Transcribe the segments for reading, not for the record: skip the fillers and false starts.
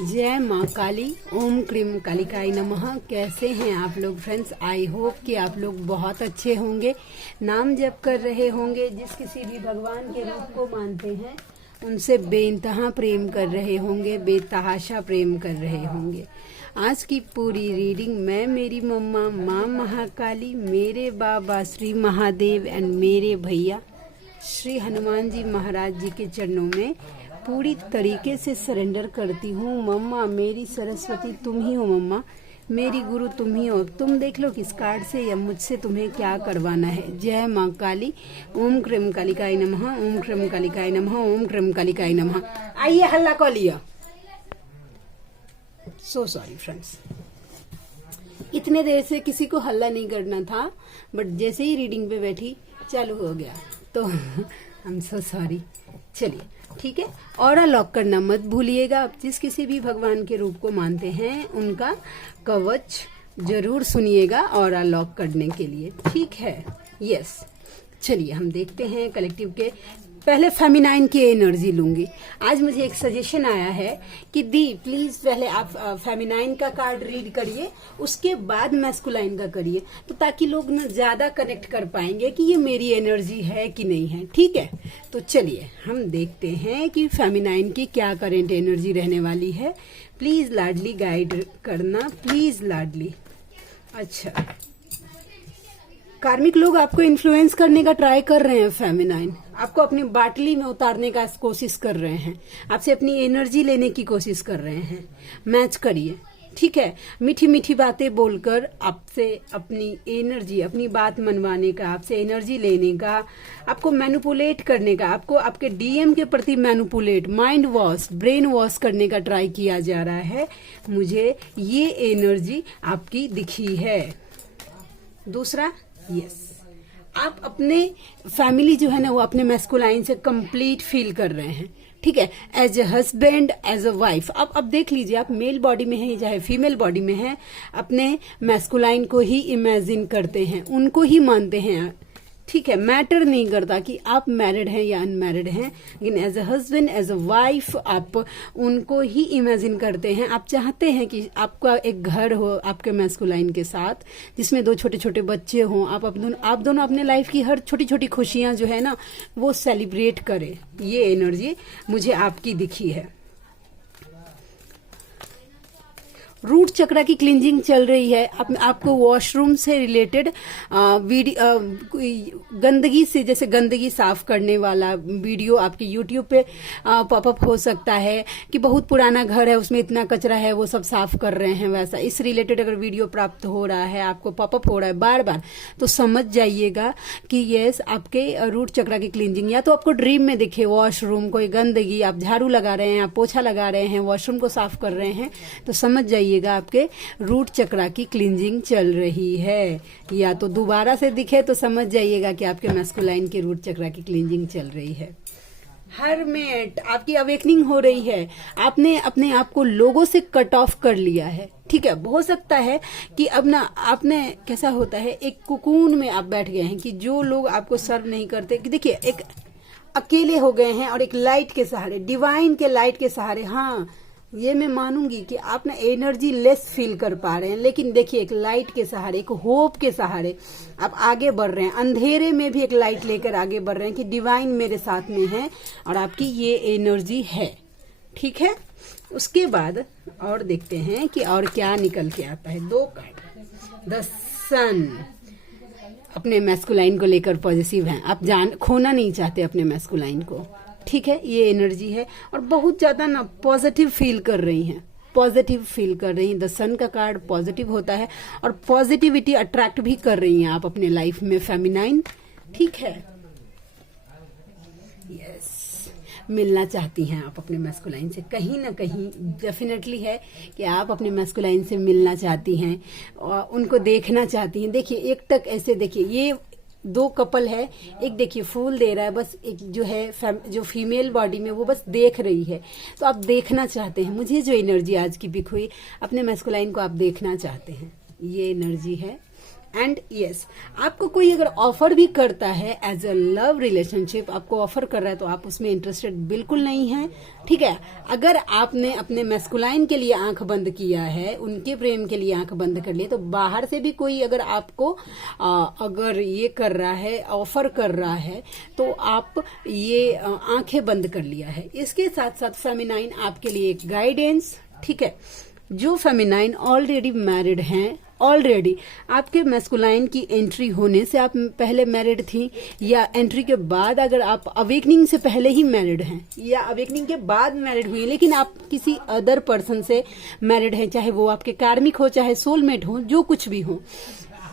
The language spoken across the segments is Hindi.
जय माँ काली। ओम क्रीम कालिकाई नमः। कैसे हैं आप लोग फ्रेंड्स? आई होप कि आप लोग बहुत अच्छे होंगे, नाम जप कर रहे होंगे, जिस किसी भी भगवान के रूप को मानते हैं उनसे बेइंतहा प्रेम कर रहे होंगे, बेतहाशा प्रेम कर रहे होंगे। आज की पूरी रीडिंग मैं, मेरी मम्मा माँ महाकाली, मेरे बाबा श्री महादेव एंड मेरे भैया श्री हनुमान जी महाराज जी के चरणों में पूरी तरीके से सरेंडर करती हूँ। मम्मा मेरी सरस्वती तुम ही हो, मम्मा मेरी गुरु तुम ही हो। तुम देख लो किस कार्ड से या मुझसे तुम्हें क्या करवाना है। जय माँ काली। ओम क्रीम कालिकाई नमः। ओम क्रीम कालिकाई नमः। ओम क्रीम कालिकाई नमः। आइए हल्ला कर लिया। सो सॉरी फ्रेंड्स, इतने देर से किसी को हल्ला नहीं करना था, बट जैसे ही रीडिंग पे बैठी चालू हो गया, तो आई एम सो सॉरी। चलिए ठीक है, ऑरा लॉक करना मत भूलिएगा। आप जिस किसी भी भगवान के रूप को मानते हैं उनका कवच जरूर सुनिएगा ऑरा लॉक करने के लिए, ठीक है? यस। चलिए हम देखते हैं कलेक्टिव के। पहले फेमिनाइन की एनर्जी लूंगी। आज मुझे एक सजेशन आया है कि दी प्लीज पहले आप फेमिनाइन का कार्ड रीड करिए, उसके बाद मैस्कुलाइन का करिए, तो ताकि लोग ना ज्यादा कनेक्ट कर पाएंगे कि ये मेरी एनर्जी है कि नहीं है, ठीक है? तो चलिए हम देखते हैं कि फेमिनाइन की क्या करेंट एनर्जी रहने वाली है। प्लीज लाडली गाइड करना, प्लीज लाडली। अच्छा, कार्मिक लोग आपको इन्फ्लुएंस करने का ट्राई कर रहे हैं। फेमिनाइन आपको अपनी बाटली में उतारने का कोशिश कर रहे हैं, आपसे अपनी एनर्जी लेने की कोशिश कर रहे हैं। मैच करिए, ठीक है? मीठी मीठी बातें बोलकर आपसे अपनी एनर्जी, अपनी बात मनवाने का, आपसे एनर्जी लेने का, आपको मैनिपुलेट करने का, आपको आपके डीएम के प्रति manipulate, mind wash, brain wash करने का ट्राई किया जा रहा है। मुझे ये एनर्जी आपकी दिखी है। दूसरा, यस, आप अपने फैमिली जो है ना वो अपने मैस्कुलाइन से कंप्लीट फील कर रहे हैं, ठीक है? As a husband, as a wife. अब देख लीजिए, आप मेल बॉडी में हैं चाहे फीमेल बॉडी में हैं, अपने मैस्कुलाइन को ही इमेजिन करते हैं, उनको ही मानते हैं, ठीक है? मैटर नहीं करता कि आप मैरिड हैं या अनमैरिड हैं, लेकिन as a husband, as a wife आप उनको ही इमेजिन करते हैं। आप चाहते हैं कि आपका एक घर हो आपके मैस्कुलाइन के साथ, जिसमें दो छोटे छोटे बच्चे हों। आप दोनों अपने लाइफ की हर छोटी छोटी खुशियां जो है ना वो सेलिब्रेट करें। ये एनर्जी मुझे आपकी दिखी है। रूट चक्रा की क्लींजिंग चल रही है। आपको वॉशरूम से रिलेटेड गंदगी से, जैसे गंदगी साफ करने वाला वीडियो आपके यूट्यूब पे पॉपअप हो सकता है कि बहुत पुराना घर है उसमें इतना कचरा है वो सब साफ कर रहे हैं, वैसा इस रिलेटेड अगर वीडियो प्राप्त हो रहा है, आपको पॉपअप हो रहा है बार बार, तो समझ जाइएगा कि यस आपके रूट चक्रा की क्लींजिंग, या तो आपको ड्रीम में दिखे वॉशरूम कोई गंदगी, आप झाड़ू लगा रहे हैं, आप पोछा लगा रहे हैं, वॉशरूम को साफ कर रहे हैं, तो समझ जाइए आपके रूट चक्रा की क्लींजिंग चल रही है। या तो दोबारा से दिखे तो समझ जाइएगा कि आपके मैस्कुलाइन के रूट चक्रा की क्लींजिंग चल रही है। हर्मिट, आपकी अवेकनिंग हो रही है। आपने अपने आप को लोगों से कट ऑफ कर लिया है, ठीक है? हो सकता है कि अब ना आपने, कैसा होता है, एक कुकून में आप बैठ गए हैं कि जो लोग आपको सर्व नहीं करते, कि देखिए एक अकेले हो गए हैं और एक लाइट के सहारे, डिवाइन के लाइट के सहारे, हाँ ये मैं मानूंगी कि आप ना एनर्जी लेस फील कर पा रहे हैं, लेकिन देखिए एक लाइट के सहारे, एक होप के सहारे आप आगे बढ़ रहे हैं। अंधेरे में भी एक लाइट लेकर आगे बढ़ रहे हैं कि डिवाइन मेरे साथ में है और आपकी ये एनर्जी है, ठीक है? उसके बाद और देखते हैं कि और क्या निकल के आता है। दो कार्ड, द सन, अपने मैस्कुलाइन को लेकर पॉजिटिव हैं, आप खोना नहीं चाहते अपने मैस्कुलाइन को, ठीक है? ये एनर्जी है और बहुत ज्यादा ना पॉजिटिव फील कर रही हैं, पॉजिटिव फील कर रही हैं। द सन का कार्ड पॉजिटिव होता है और पॉजिटिविटी अट्रैक्ट भी कर रही हैं आप अपने लाइफ में, फेमिनाइन, ठीक है? यस, मिलना चाहती हैं आप अपने मैस्कुलाइन से, कहीं ना कहीं डेफिनेटली है कि आप अपने मैस्कुलाइन से मिलना चाहती हैं और उनको देखना चाहती हैं। देखिए एक टक ऐसे, देखिए ये दो कपल है, एक देखिए फूल दे रहा है, बस एक जो है जो फीमेल बॉडी में वो बस देख रही है, तो आप देखना चाहते हैं। मुझे जो एनर्जी आज की पिक हुई, अपने मैस्कुलाइन को आप देखना चाहते हैं, ये एनर्जी है। एंड यस, आपको कोई अगर ऑफर भी करता है एज अ लव रिलेशनशिप, आपको ऑफर कर रहा है तो आप उसमें इंटरेस्टेड बिल्कुल नहीं है। ठीक है, अगर आपने अपने मैस्कुलाइन के लिए आंख बंद किया है, उनके प्रेम के लिए आंख बंद कर ली, तो बाहर से भी कोई अगर आपको अगर ये कर रहा है, ऑफर कर रहा है, तो आप ये आंखें बंद कर लिया है। इसके साथ साथ फेमिनाइन आपके लिए एक गाइडेंस। ठीक है, जो फेमिनाइन ऑलरेडी मैरिड हैं, ऑलरेडी आपके मैस्कुलाइन की एंट्री होने से आप पहले मैरिड थी, या एंट्री के बाद अगर आप अवेकनिंग से पहले ही मैरिड हैं, या अवेकनिंग के बाद मैरिड हुई लेकिन आप किसी अदर पर्सन से मैरिड हैं, चाहे वो आपके कार्मिक हो, चाहे सोलमेट हो, जो कुछ भी हो,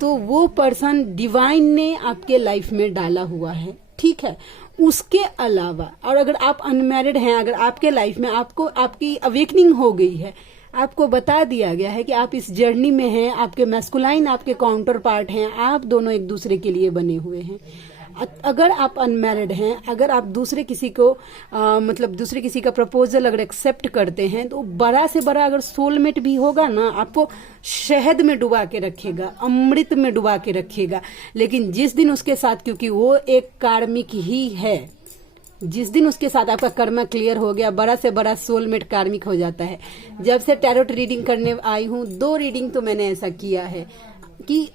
तो वो पर्सन डिवाइन ने आपके लाइफ में डाला हुआ है। ठीक है, उसके अलावा और अगर आप अनमैरिड हैं, अगर आपके लाइफ में आपकी अवेकनिंग हो गई है, आपको बता दिया गया है कि आप इस जर्नी में हैं, आपके मैस्कुलाइन आपके काउंटर पार्ट हैं, आप दोनों एक दूसरे के लिए बने हुए हैं। अगर आप अनमैरिड हैं, अगर आप दूसरे किसी को मतलब दूसरे किसी का प्रपोजल अगर एक्सेप्ट करते हैं, तो बड़ा से बड़ा अगर सोलमेट भी होगा ना, आपको शहद में डुबा के रखेगा, अमृत में डुबा के रखेगा, लेकिन जिस दिन उसके साथ, क्योंकि वो एक कार्मिक ही है, जिस दिन उसके साथ आपका कर्म क्लियर हो गया, बड़ा से बड़ा सोलमेट कार्मिक हो जाता है। जब से टैरोट रीडिंग करने आई हूँ, 2 रीडिंग तो मैंने ऐसा किया है कि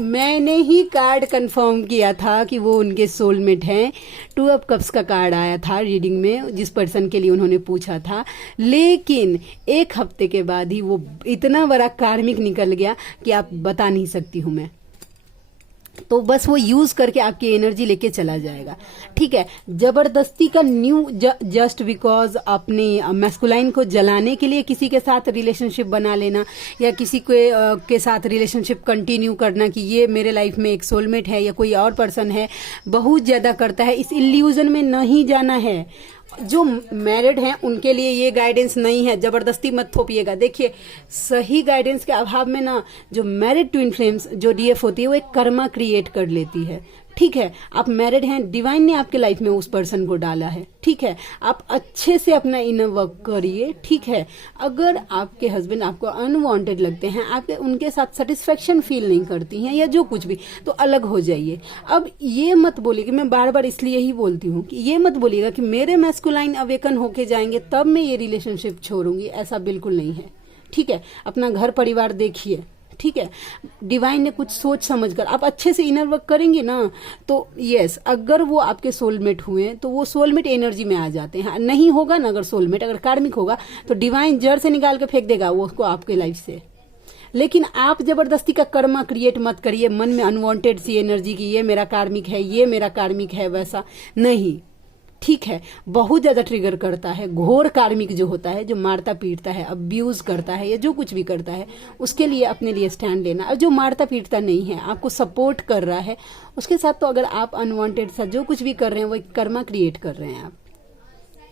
मैंने ही कार्ड कंफर्म किया था कि वो उनके सोलमेट हैं। 2 ऑफ कप्स का कार्ड आया था रीडिंग में, जिस पर्सन के लिए उन्होंने पूछा था, लेकिन 1 हफ्ते के बाद ही वो इतना बड़ा कार्मिक निकल गया कि आप बता नहीं सकती हूँ मैं। तो बस वो यूज करके आपकी एनर्जी लेके चला जाएगा। ठीक है, जबरदस्ती का जस्ट बिकॉज अपने मैस्कुलाइन को जलाने के लिए किसी के साथ रिलेशनशिप बना लेना, या किसी के साथ रिलेशनशिप कंटिन्यू करना कि ये मेरे लाइफ में एक सोलमेट है या कोई और पर्सन है, बहुत ज्यादा करता है। इस इल्यूजन में नहीं जाना है। जो मैरिड हैं उनके लिए ये गाइडेंस नहीं है, जबरदस्ती मत थोपिएगा। देखिए, सही गाइडेंस के अभाव में ना, जो मैरिड ट्विन फ्लेम्स जो डीएफ होती है, वो एक कर्मा क्रिएट कर लेती है। ठीक है, आप मैरिड हैं, डिवाइन ने आपके लाइफ में उस पर्सन को डाला है। ठीक है, आप अच्छे से अपना इनर वर्क करिए। ठीक है, अगर आपके हस्बैंड आपको अनवांटेड लगते हैं, आप उनके साथ सेटिस्फेक्शन फील नहीं करती हैं, या जो कुछ भी, तो अलग हो जाइए। अब ये मत बोलिए कि मैं बार बार इसलिए ही बोलती हूँ कि ये मत बोलिएगा कि मेरे मैस्कुलाइन अवेकन होके जाएंगे तब मैं ये रिलेशनशिप छोड़ूंगी, ऐसा बिल्कुल नहीं है। ठीक है, अपना घर परिवार देखिए। ठीक है, डिवाइन ने कुछ सोच समझ कर, आप अच्छे से इनर वर्क करेंगे ना, तो यस, अगर वो आपके सोलमेट हुए तो वो सोलमेट एनर्जी में आ जाते हैं। नहीं होगा ना, अगर सोलमेट अगर कार्मिक होगा तो डिवाइन जड़ से निकाल के फेंक देगा वो उसको आपके लाइफ से। लेकिन आप जबरदस्ती का कर्मा क्रिएट मत करिए मन में अनवांटेड सी एनर्जी की, ये मेरा कार्मिक है, ये मेरा कार्मिक है, वैसा नहीं। ठीक है, बहुत ज्यादा ट्रिगर करता है। घोर कार्मिक जो होता है, जो मारता पीटता है, अब्यूज करता है, या जो कुछ भी करता है, उसके लिए अपने लिए स्टैंड लेना। और जो मारता पीटता नहीं है, आपको सपोर्ट कर रहा है, उसके साथ तो अगर आप अनवांटेड सा जो कुछ भी कर रहे हैं, वो एक कर्मा क्रिएट कर रहे हैं आप,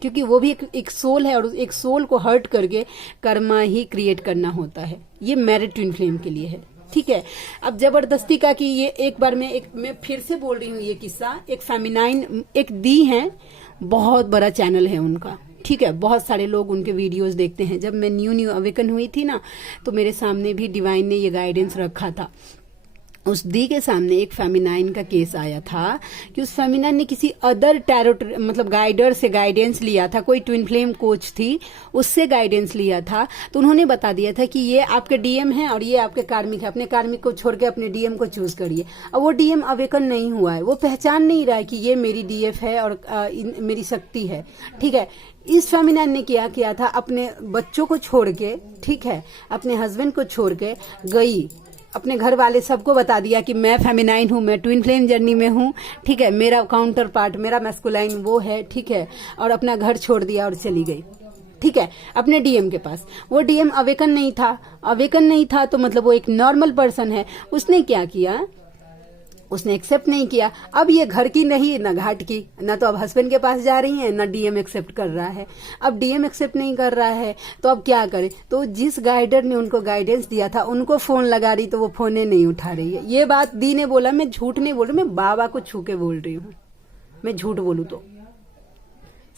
क्योंकि वो भी एक सोल है, और एक सोल को हर्ट करके कर्मा ही क्रिएट करना होता है। ये मैरिड ट्विन फ्लेम के लिए है। ठीक है, अब जबरदस्ती का कि ये एक बार मैं फिर से बोल रही हूँ ये किस्सा, एक फेमिनाइन एक दी है, बहुत बड़ा चैनल है उनका। ठीक है, बहुत सारे लोग उनके वीडियोस देखते हैं। जब मैं न्यू अवेकन हुई थी ना, तो मेरे सामने भी डिवाइन ने ये गाइडेंस रखा था। उस दी के सामने एक फेमिनाइन का केस आया था कि उस फेमिनाइन ने किसी अदर टैरोट मतलब गाइडर से गाइडेंस लिया था, कोई ट्विन फ्लेम कोच थी, उससे गाइडेंस लिया था। तो उन्होंने बता दिया था कि ये आपके डीएम है और ये आपके कार्मिक है, अपने कार्मिक को छोड़ के अपने डीएम को चूज करिए। अब वो डीएम अवेकन नहीं हुआ है, वो पहचान नहीं रहा है कि ये मेरी डीएफ है और मेरी शक्ति है। ठीक है, इस फेमिनाइन ने क्या किया था, अपने बच्चों को छोड़ के, ठीक है, अपने हस्बैंड को छोड़ के गई, अपने घर वाले सबको बता दिया कि मैं फेमिनाइन हूँ, मैं ट्विन फ्लेम जर्नी में हूँ। ठीक है, मेरा काउंटर पार्ट, मेरा मैस्कुलाइन वो है। ठीक है, और अपना घर छोड़ दिया और चली गई। ठीक है, अपने डीएम के पास। वो डीएम अवेकन नहीं था, अवेकन नहीं था तो मतलब वो एक नॉर्मल पर्सन है। उसने क्या किया, उसने एक्सेप्ट नहीं किया। अब ये घर की नहीं ना घाट की, ना तो अब हस्बैंड के पास जा रही है, ना डीएम एक्सेप्ट कर रहा है। अब डीएम एक्सेप्ट नहीं कर रहा है तो अब क्या करे, तो जिस गाइडर ने उनको गाइडेंस दिया था उनको फोन लगा रही तो वो फोने नहीं उठा रही है। ये बात दी ने बोला, मैं झूठ नहीं बोल रही, मैं बाबा को छू के बोल रही हूँ, मैं झूठ बोलूं तो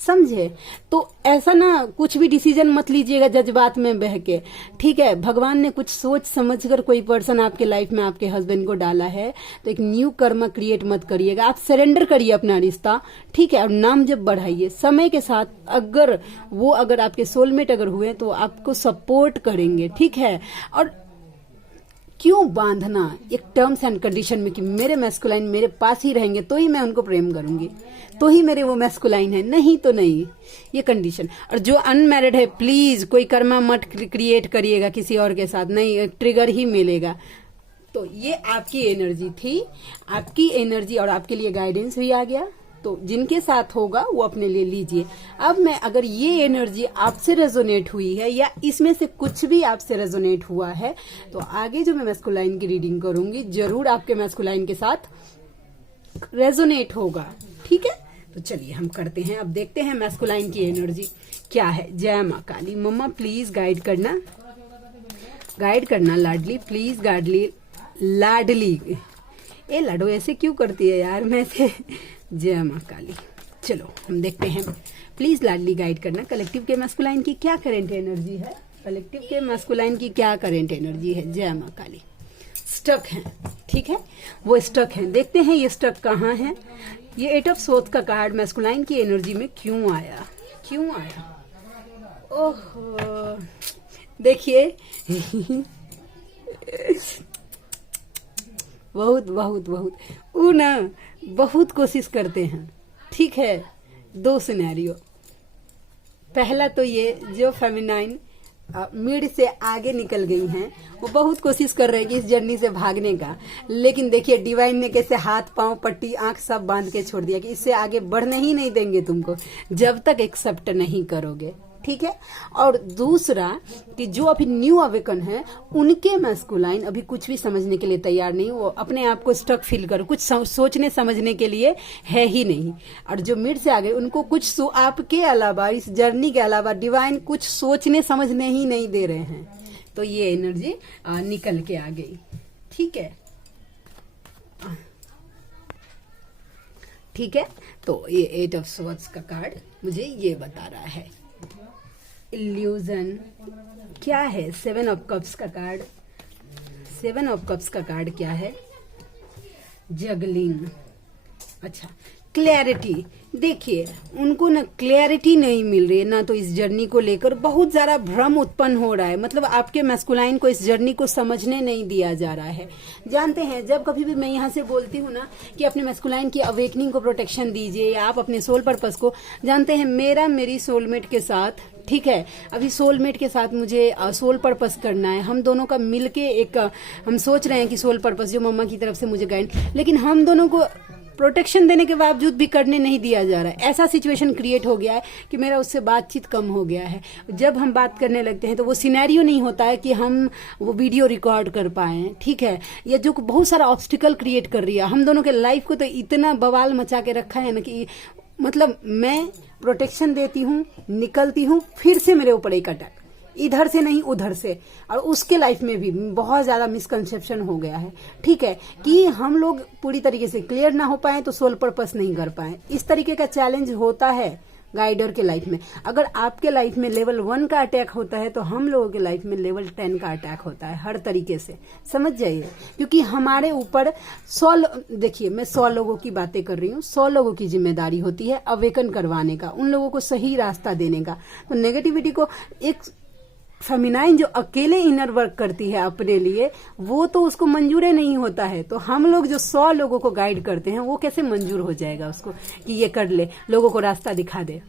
समझे। तो ऐसा ना कुछ भी डिसीजन मत लीजिएगा जज्बात में बह के, ठीक है। भगवान ने कुछ सोच समझकर कोई पर्सन आपके लाइफ में आपके हस्बैंड को डाला है, तो एक न्यू कर्म क्रिएट मत करिएगा। आप सरेंडर करिए अपना रिश्ता, ठीक है। और नाम जब बढ़ाइए समय के साथ, अगर आपके सोलमेट अगर हुए तो आपको सपोर्ट करेंगे, ठीक है। और क्यों बांधना एक टर्म्स एंड कंडीशन में कि मेरे मैस्कुलाइन मेरे पास ही रहेंगे तो ही मैं उनको प्रेम करूंगी, तो ही मेरे वो मैस्कुलाइन है, नहीं तो नहीं, ये कंडीशन। और जो अनमैरिड है प्लीज कोई कर्मा मत क्रिएट करिएगा किसी और के साथ, नहीं ट्रिगर ही मिलेगा। तो ये आपकी एनर्जी थी, आपकी एनर्जी और आपके लिए गाइडेंस भी आ गया। तो जिनके साथ होगा वो अपने लिए लीजिए। अब मैं अगर ये एनर्जी आपसे रेजोनेट हुई है या इसमें से कुछ भी आपसे रेजोनेट हुआ है, तो आगे जो मैं मैस्कुलाइन की रीडिंग करूंगी जरूर आपके मैस्कुलाइन के साथ रेजोनेट होगा, ठीक है। तो चलिए हम करते हैं, अब देखते हैं मैस्कुलाइन की एनर्जी क्या है। जय माँ काली। मम्मा प्लीज गाइड करना लाडली, प्लीज लाडली। ए लाडो ऐसे क्यों करती है यार मैं से। जय माँ काली। चलो हम देखते हैं, प्लीज लाडली गाइड करना कलेक्टिव के मैस्कुलाइन की क्या करेंट एनर्जी है, कलेक्टिव के मैस्कुलाइन की क्या करेंट एनर्जी है। जय माँ काली। स्टक है, ठीक है, वो स्टक है। देखते हैं ये स्टक कहाँ है। ये 8 ऑफ सोर्ड्स का कार्ड मैस्कुलाइन की एनर्जी में क्यों आया। ओह देखिए बहुत वो ना बहुत कोशिश करते हैं, ठीक है। 2 सिनेरियो। पहला तो ये जो फेमिनाइन मिड से आगे निकल गई हैं, वो बहुत कोशिश कर रहे हैं कि इस जर्नी से भागने का, लेकिन देखिए डिवाइन ने कैसे हाथ पांव पट्टी आंख सब बांध के छोड़ दिया कि इससे आगे बढ़ने ही नहीं देंगे तुमको जब तक एक्सेप्ट नहीं करोगे, ठीक है। और दूसरा कि जो अभी न्यू अवेकन है उनके मैस्कुलाइन अभी कुछ भी समझने के लिए तैयार नहीं, वो अपने आप को स्टक फील कर कुछ सोचने समझने के लिए है ही नहीं। और जो मिड से आ गए उनको कुछ आपके अलावा, इस जर्नी के अलावा डिवाइन कुछ सोचने समझने ही नहीं दे रहे हैं। तो ये एनर्जी निकल के आ गई, ठीक है। ठीक है, तो ये 8 ऑफ स्वॉर्ड्स का कार्ड मुझे ये बता रहा है इल्यूजन क्या है। 7 ऑफ कप्स का कार्ड, 7 ऑफ कप्स का कार्ड क्या है, जगलिंग। अच्छा, क्लैरिटी। देखिए उनको ना क्लैरिटी नहीं मिल रही है, ना तो इस जर्नी को लेकर बहुत ज्यादा भ्रम उत्पन्न हो रहा है। मतलब आपके मैस्कुलाइन को इस जर्नी को समझने नहीं दिया जा रहा है। जानते हैं जब कभी भी मैं यहाँ से बोलती हूँ ना कि अपने मैस्कुलाइन की अवेकनिंग को प्रोटेक्शन दीजिए या आप अपने सोल पर्पस को, जानते हैं मेरी सोलमेट के साथ, ठीक है, अभी सोलमेट के साथ मुझे सोल पर्पस करना है। हम दोनों का मिलके एक हम सोच रहे हैं कि सोल पर्पस जो मम्मा की तरफ से मुझे गाइड, लेकिन हम दोनों को प्रोटेक्शन देने के बावजूद भी करने नहीं दिया जा रहा है। ऐसा सिचुएशन क्रिएट हो गया है कि मेरा उससे बातचीत कम हो गया है। जब हम बात करने लगते हैं तो वो सिनेरियो नहीं होता है कि हम वो वीडियो रिकॉर्ड कर पाए, ठीक है, या जो बहुत सारा ऑब्स्टिकल क्रिएट कर रही है। हम दोनों के लाइफ को तो इतना बवाल मचा के रखा है ना कि मतलब मैं प्रोटेक्शन देती हूँ, निकलती हूँ, फिर से मेरे ऊपर एक अटैक, इधर से नहीं उधर से। और उसके लाइफ में भी बहुत ज्यादा मिसकंसेप्शन हो गया है, ठीक है, कि हम लोग पूरी तरीके से क्लियर ना हो पाए तो सोल पर्पस नहीं कर पाए। इस तरीके का चैलेंज होता है गाइडर के लाइफ में। अगर आपके लाइफ में लेवल 1 का अटैक होता है तो हम लोगों के लाइफ में लेवल 10 का अटैक होता है, हर तरीके से समझ जाइए। क्योंकि हमारे ऊपर 100, देखिए मैं 100 लोगों की बातें कर रही हूँ, 100 लोगों की जिम्मेदारी होती है अवेकन करवाने का, उन लोगों को सही रास्ता देने का। तो नेगेटिविटी को एक फेमिनाइन जो अकेले इनर वर्क करती है अपने लिए, वो तो उसको मंजूर नहीं होता है। तो हम लोग जो 100 लोगों को गाइड करते हैं वो कैसे मंजूर हो जाएगा उसको कि ये कर ले, लोगों को रास्ता दिखा दे,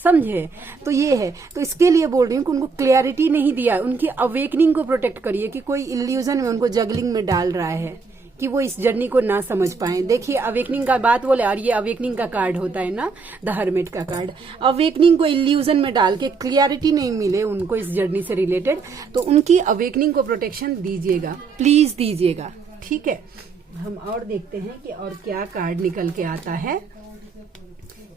समझे। तो ये है, तो इसके लिए बोल रही हूँ कि उनको क्लैरिटी नहीं दिया, उनकी अवेकनिंग को प्रोटेक्ट करिए कि कोई इल्यूजन में उनको जगलिंग में डाल रहा है कि वो इस जर्नी को ना समझ पाए। देखिए अवेकनिंग का बात बोले, और ये अवेकनिंग का कार्ड होता है ना, द हर्मिट का कार्ड। अवेकनिंग को इल्यूजन में डाल के क्लियरिटी नहीं मिले उनको इस जर्नी से रिलेटेड, तो उनकी अवेकनिंग को प्रोटेक्शन दीजिएगा, प्लीज दीजिएगा, ठीक है। हम और देखते हैं कि और क्या कार्ड निकल के आता है।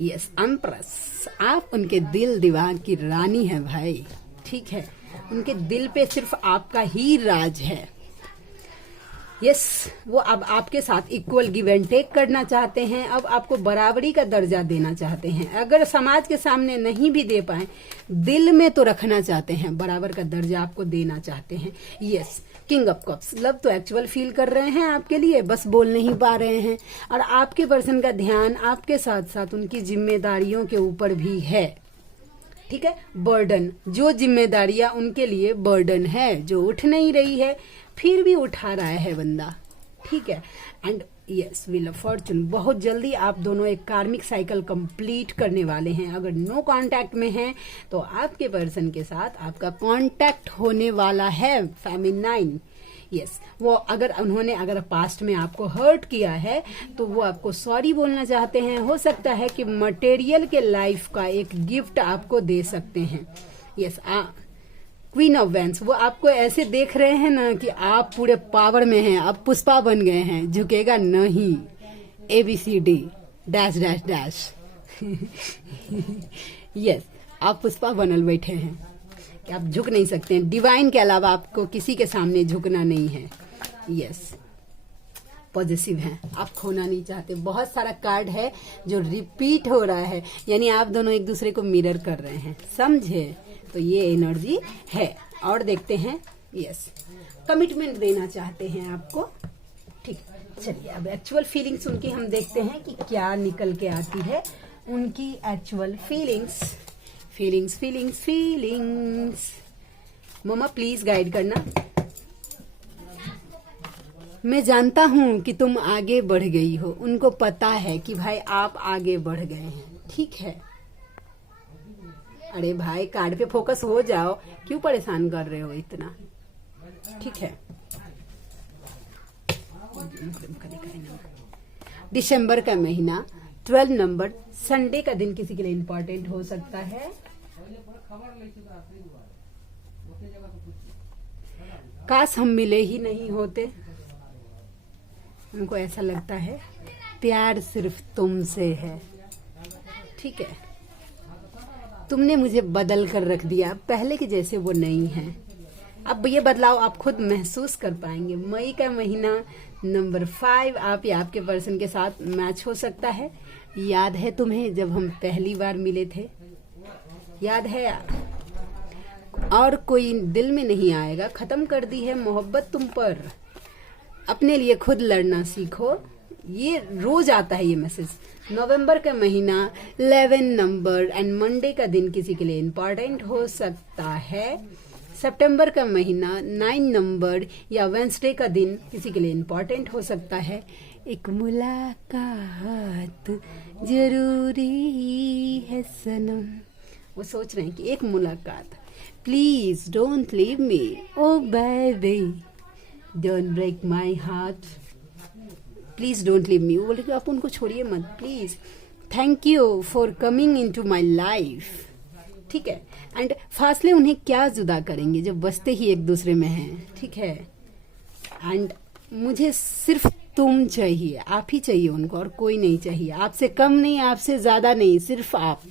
Yes, empress. आप उनके दिल दिमाग की रानी है भाई, ठीक है, उनके दिल पे सिर्फ आपका ही राज है। यस, वो अब आपके साथ इक्वल गिव एंड टेक करना चाहते हैं, अब आपको बराबरी का दर्जा देना चाहते हैं। अगर समाज के सामने नहीं भी दे पाए, दिल में तो रखना चाहते हैं, बराबर का दर्जा आपको देना चाहते हैं। Yes, king of cups, love तो एक्चुअल फील कर रहे हैं आपके लिए, बस बोल नहीं पा रहे हैं। और आपके पर्सन का ध्यान आपके साथ साथ उनकी जिम्मेदारियों के ऊपर भी है। ठीक है, बर्डन, जो जिम्मेदारियां उनके लिए बर्डन है, जो उठ नहीं रही है, फिर भी उठा रहा है बंदा। ठीक है, and yes, wheel of Fortune, बहुत जल्दी आप दोनों एक कार्मिक साइकिल कंप्लीट करने वाले हैं। अगर नो कांटेक्ट में हैं तो आपके पर्सन के साथ आपका कांटेक्ट होने वाला है। फेमिनाइन, यस, वो अगर पास्ट में आपको हर्ट किया है तो वो आपको सॉरी बोलना चाहते हैं। हो सकता है कि मटेरियल के लाइफ का एक गिफ्ट आपको दे सकते हैं। यस, क्वीन ऑफ वैंस, वो आपको ऐसे देख रहे हैं ना कि आप पूरे पावर में हैं, आप पुष्पा बन गए हैं, झुकेगा नहीं। ABCD dash dash dash yes, आप पुष्पा बनल बैठे हैं कि आप झुक नहीं सकते हैं। डिवाइन के अलावा आपको किसी के सामने झुकना नहीं है। यस, पॉजिटिव हैं, आप खोना नहीं चाहते। बहुत सारा कार्ड है जो रिपीट हो रहा है, यानी आप दोनों एक दूसरे को मिरर कर रहे हैं, समझे? तो ये एनर्जी है। और देखते हैं, यस, कमिटमेंट देना चाहते हैं आपको। ठीक, चलिए अब एक्चुअल फीलिंग्स उनकी हम देखते हैं कि क्या निकल के आती है उनकी actual feelings. Feelings mama please guide करना। मैं जानता हूं कि तुम आगे बढ़ गई हो। उनको पता है कि भाई आप आगे बढ़ गए हैं। ठीक है, अरे भाई कार्ड पे फोकस हो जाओ, क्यों परेशान कर रहे हो इतना? ठीक है, दिसंबर का महीना, 12 नंबर, संडे का दिन किसी के लिए इंपॉर्टेंट हो सकता है। काश हम मिले ही नहीं होते। उनको ऐसा लगता है प्यार सिर्फ तुमसे है। ठीक है, तुमने मुझे बदल कर रख दिया, पहले के जैसे वो नहीं है। अब ये बदलाव आप खुद महसूस कर पाएंगे। मई का महीना, नंबर 5, आप या आपके पर्सन के साथ मैच हो सकता है। याद है तुम्हें जब हम पहली बार मिले थे? याद है? और कोई दिल में नहीं आएगा। खत्म कर दी है मोहब्बत तुम पर। अपने लिए खुद लड़ना सीखो। ये रोज आता है ये मैसेज। नवंबर का महीना, 11 नंबर एंड मंडे का दिन किसी के लिए इम्पोर्टेंट हो सकता है। सितंबर का महीना, 9 नंबर या वेंसडे का दिन किसी के लिए इम्पोर्टेंट हो सकता है। एक मुलाकात जरूरी है सनम। वो सोच रहे हैं कि एक मुलाकात। Please don't leave me, oh baby, don't break my heart, please don't leave me. वो बोले कि आप उनको छोड़िए मत please. Thank you for coming into my life. ठीक है, एंड फासले उन्हें क्या जुदा करेंगे जब बसते ही एक दूसरे में हैं। ठीक है, एंड मुझे सिर्फ तुम चाहिए, आप ही चाहिए उनको, और कोई नहीं चाहिए। आपसे कम नहीं, आपसे ज्यादा नहीं, सिर्फ आप।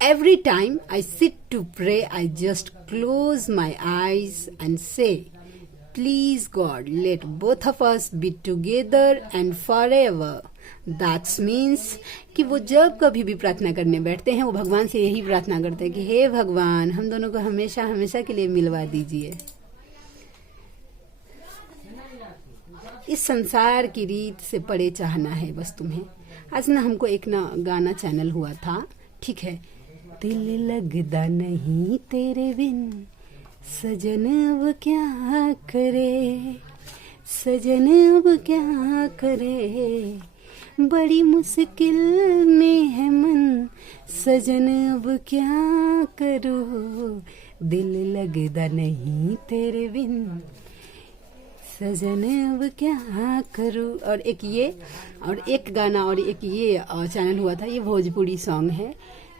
Every time I sit to pray, I just close my eyes and say, please God, let both of us be together and forever. That means कि वो जब कभी भी प्रार्थना करने बैठते हैं वो भगवान से यही प्रार्थना करते हैं कि हे भगवान, हम दोनों को हमेशा हमेशा के लिए मिलवा दीजिए। इस संसार की रीत से परे चाहना है बस तुम्हें। आज ना हमको एक ना गाना चैनल हुआ था। ठीक है, दिल लगदा नहीं तेरे बिन, सजन अब क्या करे, सजन अब क्या करे, बड़ी मुश्किल में है मन, सजन अब क्या करूं, दिल लगदा नहीं तेरे बिन, सजन अब क्या करूं। और एक ये, और एक गाना और एक ये चैनल हुआ था। ये भोजपुरी सॉन्ग है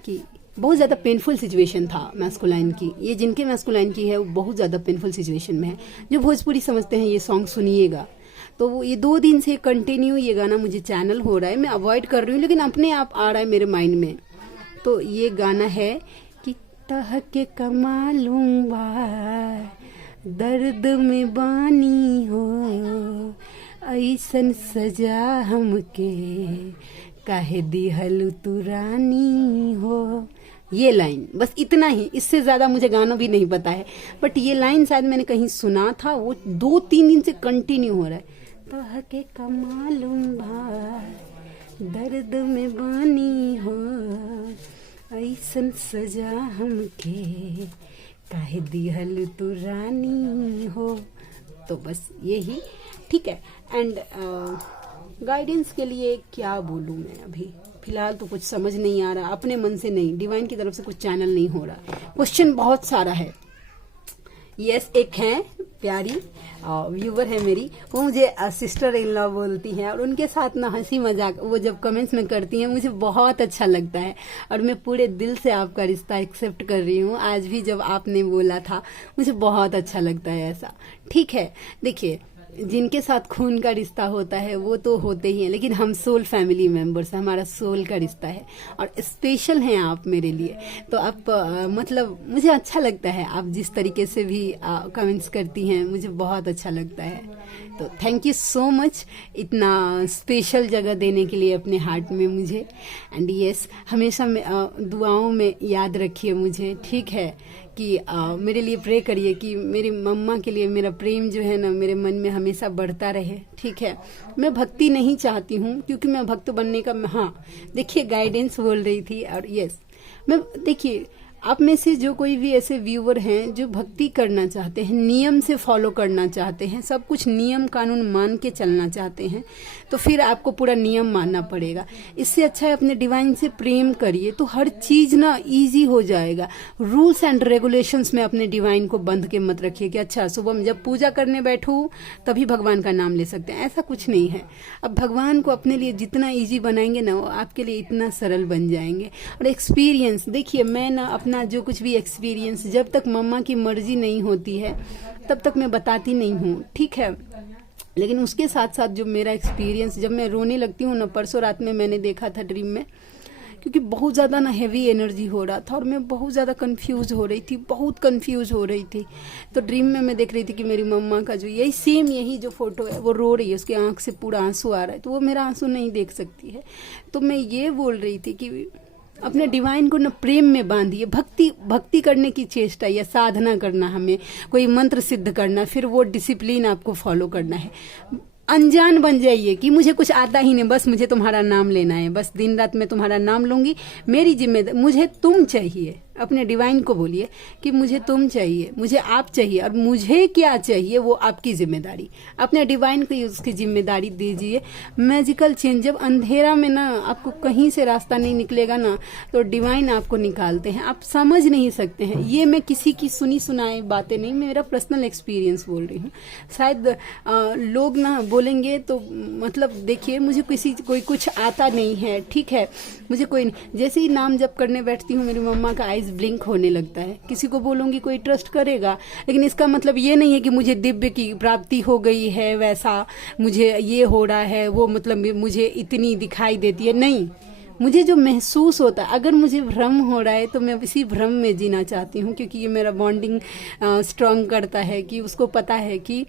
कि बहुत ज़्यादा पेनफुल सिचुएशन था मैस्कुलाइन की। ये जिनके मैस्कुलाइन की है वो बहुत ज़्यादा पेनफुल सिचुएशन में है। जो भोजपुरी समझते हैं ये सॉन्ग सुनिएगा। तो ये 2 दिन से कंटिन्यू ये गाना मुझे चैनल हो रहा है, मैं अवॉइड कर रही हूँ लेकिन अपने आप आ रहा है मेरे माइंड में। तो ये गाना है कि तह के कमालूंगा दर्द में बानी हो, ऐसन सजा हमके, काहे दिहल तू रानी हो। ये लाइन, बस इतना ही, इससे ज्यादा मुझे गाना भी नहीं पता है, बट ये लाइन शायद मैंने कहीं सुना था, वो 2-3 दिन से कंटिन्यू हो रहा है। तो हके कमालूम भा, दर्द में बानी हो, ऐसन सजा हमके, काहे दिहल तू रानी हो। तो बस यही ठीक है। एंड गाइडेंस के लिए क्या बोलूं मैं, अभी फिलहाल तो कुछ समझ नहीं आ रहा, अपने मन से नहीं, डिवाइन की तरफ से कुछ चैनल नहीं हो रहा। क्वेश्चन बहुत सारा है। यस, एक है प्यारी व्यूवर है मेरी, वो मुझे सिस्टर इन लॉ बोलती हैं, और उनके साथ ना हंसी मजाक वो जब कमेंट्स में करती हैं मुझे बहुत अच्छा लगता है, और मैं पूरे दिल से आपका रिश्ता एक्सेप्ट कर रही हूँ। आज भी जब आपने बोला था मुझे बहुत अच्छा लगता है ऐसा। ठीक है, देखिए जिनके साथ खून का रिश्ता होता है वो तो होते ही हैं, लेकिन हम सोल फैमिली मेंबर्स हैं, हमारा सोल का रिश्ता है और स्पेशल हैं आप मेरे लिए। तो आप मतलब मुझे अच्छा लगता है, आप जिस तरीके से भी कमेंट्स करती हैं मुझे बहुत अच्छा लगता है। तो थैंक यू सो मच इतना स्पेशल जगह देने के लिए अपने हार्ट में मुझे। एंड यस, हमेशा दुआओं में याद रखिए मुझे, ठीक है, कि मेरे लिए प्रे करिए कि मेरी मम्मा के लिए मेरा प्रेम जो है ना मेरे मन में हमेशा बढ़ता रहे। ठीक है, मैं भक्ति नहीं चाहती हूँ, क्योंकि मैं भक्त बनने का, हाँ देखिए गाइडेंस बोल रही थी, और यस मैं, देखिए आप में से जो कोई भी ऐसे व्यूअर हैं जो भक्ति करना चाहते हैं, नियम से फॉलो करना चाहते हैं, सब कुछ नियम कानून मान के चलना चाहते हैं, तो फिर आपको पूरा नियम मानना पड़ेगा। इससे अच्छा है अपने डिवाइन से प्रेम करिए, तो हर चीज ना इजी हो जाएगा। रूल्स एंड रेगुलेशंस में अपने डिवाइन को बंध के मत रखिए कि अच्छा सुबह में जब पूजा करने बैठो तभी भगवान का नाम ले सकते हैं, ऐसा कुछ नहीं है। अब भगवान को अपने लिए जितना ईजी बनाएंगे ना, वो आपके लिए इतना सरल बन जाएंगे। और एक्सपीरियंस देखिए, मैं ना अपना जो कुछ भी एक्सपीरियंस, जब तक मम्मा की मर्जी नहीं होती है तब तक मैं बताती नहीं हूँ, ठीक है। लेकिन उसके साथ साथ जो मेरा एक्सपीरियंस, जब मैं रोने लगती हूँ ना, परसों रात में मैंने देखा था ड्रीम में, क्योंकि बहुत ज़्यादा ना हैवी एनर्जी हो रहा था और मैं बहुत ज़्यादा कंफ्यूज हो रही थी, बहुत कंफ्यूज हो रही थी। तो ड्रीम में मैं देख रही थी कि मेरी मम्मा का जो यही सेम यही जो फोटो है वो रो रही है, उसकी आंख से पूरा आंसू आ रहा है, तो वो मेरा आंसू नहीं देख सकती है। तो मैं ये बोल रही थी कि अपने डिवाइन को न प्रेम में बांधिए। भक्ति करने की चेष्टा या साधना करना, हमें कोई मंत्र सिद्ध करना, फिर वो डिसिप्लिन आपको फॉलो करना है। अनजान बन जाइए कि मुझे कुछ आता ही नहीं, बस मुझे तुम्हारा नाम लेना है, बस दिन रात मैं तुम्हारा नाम लूंगी, मेरी जिम्मेदारी, मुझे तुम चाहिए। अपने डिवाइन को बोलिए कि मुझे तुम चाहिए, मुझे आप चाहिए, और मुझे क्या चाहिए वो आपकी जिम्मेदारी। अपने डिवाइन को उसकी जिम्मेदारी दीजिए। मैजिकल चेंज, जब अंधेरा में ना आपको कहीं से रास्ता नहीं निकलेगा ना, तो डिवाइन आपको निकालते हैं, आप समझ नहीं सकते हैं। ये मैं किसी की सुनी सुनाई बातें नहीं, मेरा पर्सनल एक्सपीरियंस बोल रही हूँ। शायद लोग ना बोलेंगे तो मतलब देखिए, मुझे कोई कुछ आता नहीं है, ठीक है, मुझे कोई नहीं। जैसे ही नाम जप करने बैठती हूँ मेरी मम्मा का आइज ब्लिंक होने लगता है। किसी को बोलूंगी कोई ट्रस्ट करेगा, लेकिन इसका मतलब ये नहीं है कि मुझे दिव्य की प्राप्ति हो गई है, वैसा मुझे ये हो रहा है, वो मतलब मुझे इतनी दिखाई देती है, नहीं। मुझे जो महसूस होता है, अगर मुझे भ्रम हो रहा है तो मैं इसी भ्रम में जीना चाहती हूँ, क्योंकि ये मेरा बॉन्डिंग स्ट्रांग करता है कि उसको पता है कि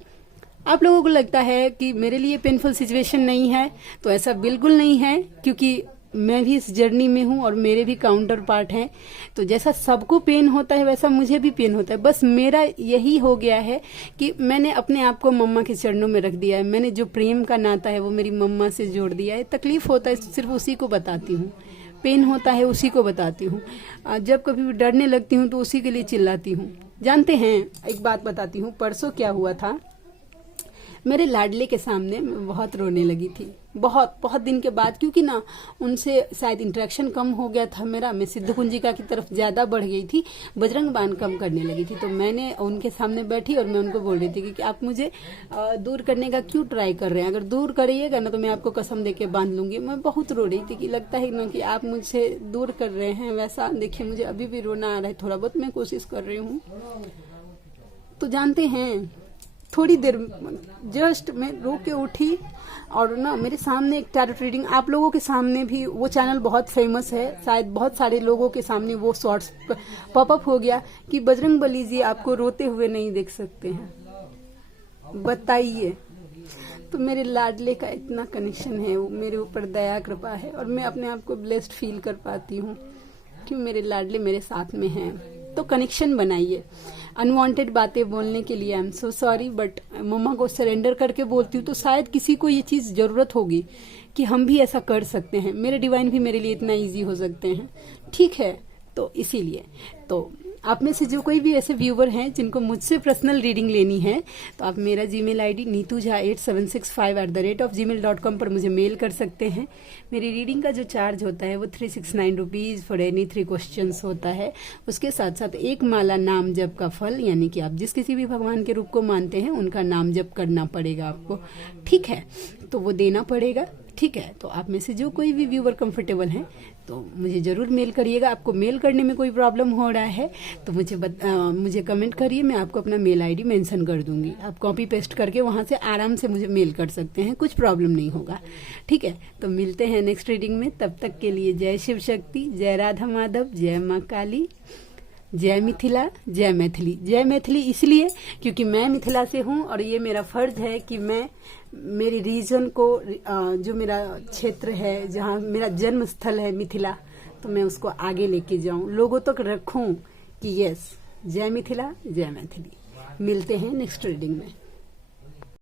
आप लोगों को लगता है कि मेरे लिए पेनफुल सिचुएशन नहीं है, तो ऐसा बिल्कुल नहीं है, क्योंकि मैं भी इस जर्नी में हूँ और मेरे भी काउंटर पार्ट हैं। तो जैसा सबको पेन होता है वैसा मुझे भी पेन होता है। बस मेरा यही हो गया है कि मैंने अपने आप को मम्मा के चरणों में रख दिया है। मैंने जो प्रेम का नाता है वो मेरी मम्मा से जोड़ दिया है। तकलीफ होता है सिर्फ उसी को बताती हूँ, पेन होता है उसी को बताती हूँ। जब कभी भी डरने लगती हूँ तो उसी के लिए चिल्लाती हूँ। जानते हैं, एक बात बताती हूँ, परसों क्या हुआ था, मेरे लाडले के सामने मैं बहुत रोने लगी थी, बहुत दिन के बाद, क्योंकि ना उनसे शायद इंटरेक्शन कम हो गया था मेरा। मैं सिद्ध कुंजिका की तरफ ज्यादा बढ़ गई थी, बजरंग बाण कम करने लगी थी। तो मैंने उनके सामने बैठी और मैं उनको बोल रही थी कि आप मुझे दूर करने का क्यों ट्राई कर रहे हैं, अगर दूर करिएगा ना तो मैं आपको कसम दे के बांध लूंगी। मैं बहुत रो रही थी कि लगता है ना कि आप मुझसे दूर कर रहे हैं, वैसा देखिए मुझे अभी भी रोना आ रहा है, थोड़ा बहुत मैं कोशिश कर रही हूँ। तो जानते हैं, थोड़ी देर जस्ट मैं रो के उठी और ना मेरे सामने एक टैरोट रीडिंग, आप लोगों के सामने भी वो चैनल बहुत फेमस है, शायद बहुत सारे लोगों के सामने वो शॉर्ट्स पॉपअप हो गया कि बजरंगबली जी आपको रोते हुए नहीं देख सकते हैं, बताइए। तो मेरे लाडले का इतना कनेक्शन है, वो मेरे ऊपर दया कृपा है और मैं अपने आप को ब्लेस्ड फील कर पाती हूँ कि मेरे लाडले मेरे साथ में हैं। तो कनेक्शन बनाइए। अनवांटेड बातें बोलने के लिए I am so sorry, but mamma को सरेंडर करके बोलती हूँ तो शायद किसी को ये चीज जरूरत होगी कि हम भी ऐसा कर सकते हैं, मेरे डिवाइन भी मेरे लिए इतना इजी हो सकते हैं, ठीक है। तो इसीलिए तो आप में से जो कोई भी ऐसे व्यूवर हैं जिनको मुझसे पर्सनल रीडिंग लेनी है तो आप मेरा जीमेल आईडी neetuja8765@gmail.com पर मुझे मेल कर सकते हैं। मेरी रीडिंग का जो चार्ज होता है वो 369 रुपीज फॉर एनी 3 क्वेश्चंस होता है। उसके साथ साथ एक माला नाम जप का फल, यानी कि आप जिस किसी भी भगवान के रूप को मानते हैं उनका नाम जप करना पड़ेगा आपको, ठीक है, तो वो देना पड़ेगा, ठीक है। तो आप में से जो कोई भी व्यूवर कंफर्टेबल हैं तो मुझे जरूर मेल करिएगा। आपको मेल करने में कोई प्रॉब्लम हो रहा है तो मुझे कमेंट करिए, मैं आपको अपना मेल आईडी मेंशन कर दूंगी, आप कॉपी पेस्ट करके वहां से आराम से मुझे मेल कर सकते हैं, कुछ प्रॉब्लम नहीं होगा, ठीक है। तो मिलते हैं नेक्स्ट रीडिंग में, तब तक के लिए जय शिव शक्ति, जय राधा माधव, जय माँ काली, जय मिथिला, जय मैथिली। जय मैथिली इसलिए क्योंकि मैं मिथिला से हूँ और ये मेरा फर्ज है कि मैं मेरी रीजन को, जो मेरा क्षेत्र है, जहाँ मेरा जन्म स्थल है मिथिला, तो मैं उसको आगे लेके जाऊं, लोगों तक रखूं कि यस, जय मिथिला, जय मैथिली। मिलते हैं नेक्स्ट रीडिंग में।